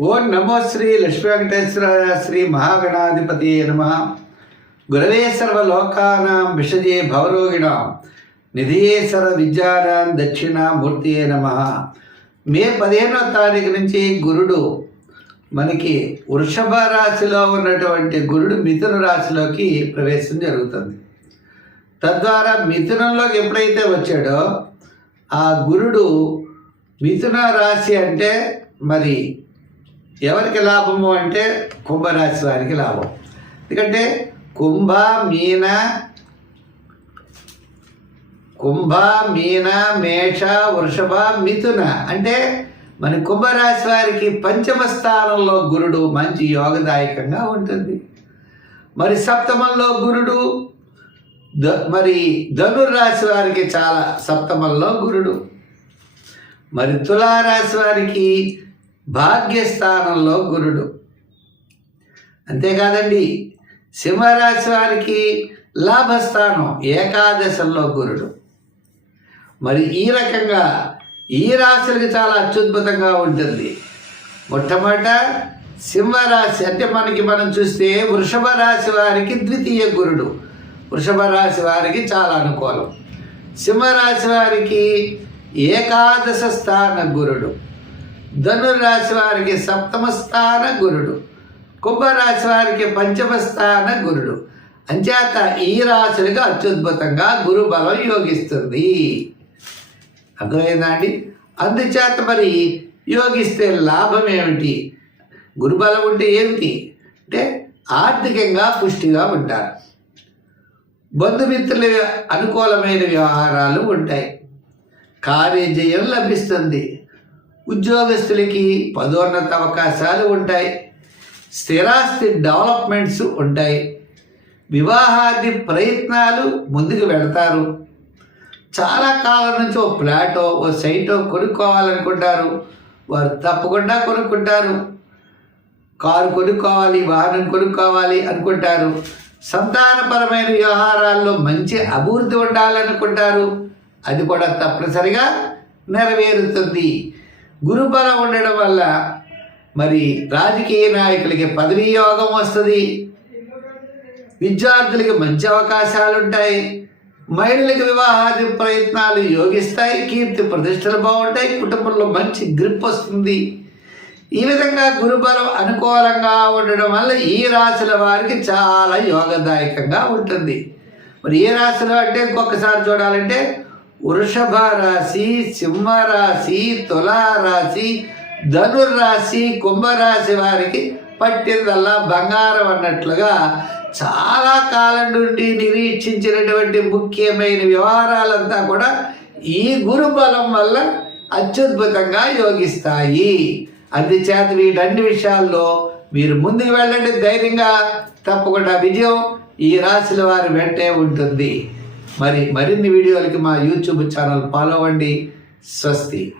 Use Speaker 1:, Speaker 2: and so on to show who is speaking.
Speaker 1: ఓం నమో శ్రీ లక్ష్మీ వెంకటేశ్వర శ్రీ మహాగణాధిపతి నమ. గురవే సర్వలోకానాం విషజే భవరోగిణాం. నిధియే సర్వ విద్యానాం దక్షిణామూర్తియే నమ. మే పదిహేనో తారీఖు నుంచి గురుడు మనకి వృషభ రాశిలో ఉన్నటువంటి గురుడు మిథున రాశిలోకి ప్రవేశం జరుగుతుంది. తద్వారా మిథునంలోకి ఎప్పుడైతే వచ్చాడో ఆ గురుడు మిథున రాశి అంటే మరి ఎవరికి లాభము అంటే కుంభరాశి వారికి లాభం. ఎందుకంటే కుంభ మీన కుంభ మీన మేష వృషభ మిథున. అంటే మన కుంభరాశి వారికి పంచమ స్థానంలో గురుడు మంచి యోగదాయకంగా ఉంటుంది. మరి సప్తమంలో గురుడు ద మరి ధనుర్రాశి వారికి చాలా సప్తమంలో గురుడు. మరి తులారాశి వారికి భాగ్యస్థానంలో గురుడు. అంతేకాదండి సింహరాశి వారికి లాభస్థానం ఏకాదశంలో గురుడు. మరి ఈ రకంగా ఈ రాశులకు చాలా అత్యద్భుతంగా ఉంటుంది. మొట్టమొదట సింహరాశి అంటే మనకి మనం చూస్తే వృషభ రాశి వారికి ద్వితీయ గురుడు. వృషభ రాశి వారికి చాలా అనుకూలం. సింహరాశి వారికి ఏకాదశ స్థాన గురుడు. ధనుర్రాశి వారికి సప్తమ స్థాన గురుడు కుంభరాశి వారికి పంచమ స్థాన గురుడు. అంచేత ఈ రాశులకు అత్యద్భుతంగా గురు బలం యోగిస్తుంది. అర్థమైందా అండి అందుచేత మరి యోగిస్తే లాభం ఏమిటి? గురుబలం ఉంటే ఏమిటి? అంటే ఆర్థికంగా పుష్టిగా ఉంటారు. బంధుమిత్రుల అనుకూలమైన వ్యవహారాలు ఉంటాయి. కార్యజయం లభిస్తుంది. ఉద్యోగస్తులకి పదోన్నత అవకాశాలు ఉంటాయి స్థిరాస్తి డెవలప్మెంట్స్ ఉంటాయి వివాహాది ప్రయత్నాలు ముందుకు వెళతారు చాలా కాలం నుంచి ఓ ఫ్లాటో ఓ సైటో కొనుక్కోవాలనుకుంటారు. వారు తప్పకుండా కొనుక్కుంటారు. కారు కొనుక్కోవాలి వాహనం కొనుక్కోవాలి అనుకుంటారు. సంతానపరమైన వ్యవహారాల్లో మంచి అభివృద్ధి ఉండాలనుకుంటారు. అది కూడా తప్పనిసరిగా నెరవేరుతుంది. గురుబలం ఉండడం వల్ల మరి రాజకీయ నాయకులకి పదవీ యోగం వస్తుంది. విద్యార్థులకి మంచి అవకాశాలు ఉంటాయి మహిళలకు వివాహాది ప్రయత్నాలు యోగిస్తాయి. కీర్తి ప్రతిష్టలు బాగుంటాయి. కుటుంబంలో మంచి గ్రిప్ వస్తుంది. ఈ విధంగా గురుబలం అనుకూలంగా ఉండడం వల్ల ఈ రాశుల వారికి చాలా యోగదాయకంగా ఉంటుంది. మరి ఏ రాశులు అంటే ఇంకొకసారి చూడాలంటే వృషభ రాశి సింహరాశి తులారాశి ధనుర్రాశి కుంభరాశి వారికి పట్టిందల్లా బంగారం అన్నట్లుగా చాలా కాలం నుండి నిరీక్షించినటువంటి ముఖ్యమైన వ్యవహారాలంతా కూడా ఈ గురు బలం వల్ల అత్యద్భుతంగా యోగిస్తాయి. అందుచేత వీటన్ని విషయాల్లో మీరు ముందుకు వెళ్ళండి. ధైర్యంగా తప్పకుండా విజయం ఈ రాశుల వారి వెంటే ఉంటుంది. మరి మరిన్ని వీడియోలకి మా యూట్యూబ్ ఛానల్ ఫాలో అవ్వండి. స్వస్తి.